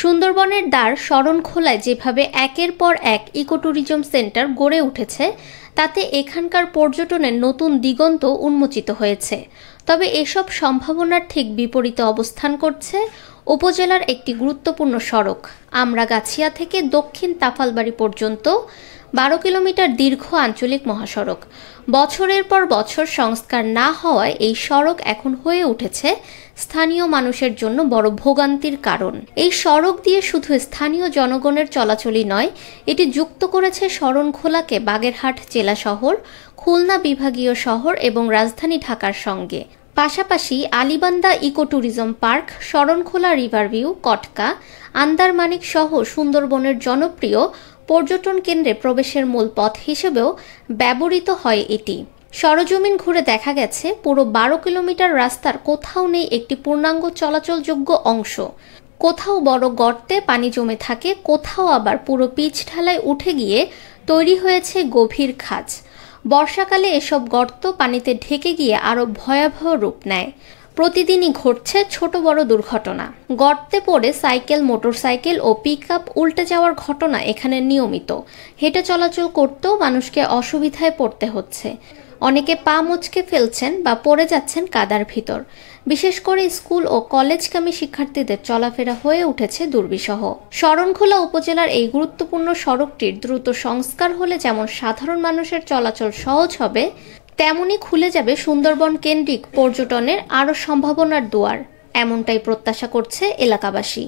সুন্দরবনের দ্বার শরণখোলায় যেভাবে একের পর এক ইকোট্যুরিজম সেন্টার গড়ে উঠেছে, তাতে এখানকার পর্যটনের নতুন দিগন্ত উন্মোচিত হয়েছে। তবে এসব সম্ভাবনার ঠিক বিপরীতে অবস্থান করছে উপজেলার একটি গুরুত্বপূর্ণ সড়ক। আমরাগাছিয়া থেকে দক্ষিণ তাফালবাড়ি পর্যন্ত 12 কিলোমিটার দীর্ঘ আঞ্চলিক মহাসড়ক। বছরের পর বছর সংস্কার না হওয়ায় এই সড়ক এখন হয়ে উঠেছে স্থানীয় মানুষের জন্য বড় ভোগান্তির কারণ। এই সড়ক দিয়ে শুধু স্থানীয় জনগণের চলাচলই নয়, এটি যুক্ত করেছে শরণখোলাকে বাগেরহাট জেলা শহর, খুলনা বিভাগীয় শহর এবং রাজধানী ঢাকার সঙ্গে। পাশাপাশি Alibanda ecotourism park, Sarankhola riverview, Katka, Andarmanik সহ সুন্দরবনের জনপ্রিয় পর্যটন কেন্দ্রে প্রবেশের মূল পথ হিসেবেও ব্যবহৃত হয় এটি। সরজমিন ঘুরে দেখা গেছে পুরো 12 কিলোমিটার রাস্তার কোথাও নেই একটি পূর্ণাঙ্গ চলাচলযোগ্য অংশ। কোথাও বড় গর্তে পানি জমে থাকে, কোথাও আবার পুরো পিচ ঢালাই উঠে গিয়ে তৈরি হয়েছে গভীর খাঁজ। বর্ষাকালে এসব গর্ত পানিতে ঢেকে গিয়ে আরও ভয়াবহ রূপ নেয়। প্রতিদিনই ঘটছে ছোট বড় দুর্ঘটনা। গর্তে পড়ে সাইকেল, মোটরসাইকেল ও পিকআপ উল্টে যাওয়ার ঘটনা এখানে নিয়মিত। হেঁটে চলাচল করতেও মানুষকে অসুবিধায় পড়তে হচ্ছে। অনেকে পা মচকে ফেলছেন বা পড়ে যাচ্ছেন কাদার ভিতর। বিশেষ করে স্কুল ও কলেজগামী শিক্ষার্থীদের চলাফেরা হয়ে উঠেছে দুর্বিষহ। শরণখোলা উপজেলার এই গুরুত্বপূর্ণ সড়কটির দ্রুত সংস্কার হলে যেমন সাধারণ মানুষের চলাচল সহজ হবে, তেমনি খুলে যাবে সুন্দরবন কেন্দ্রিক পর্যটনের আরও সম্ভাবনার দুয়ার। এমনটাই প্রত্যাশা করছে এলাকাবাসী।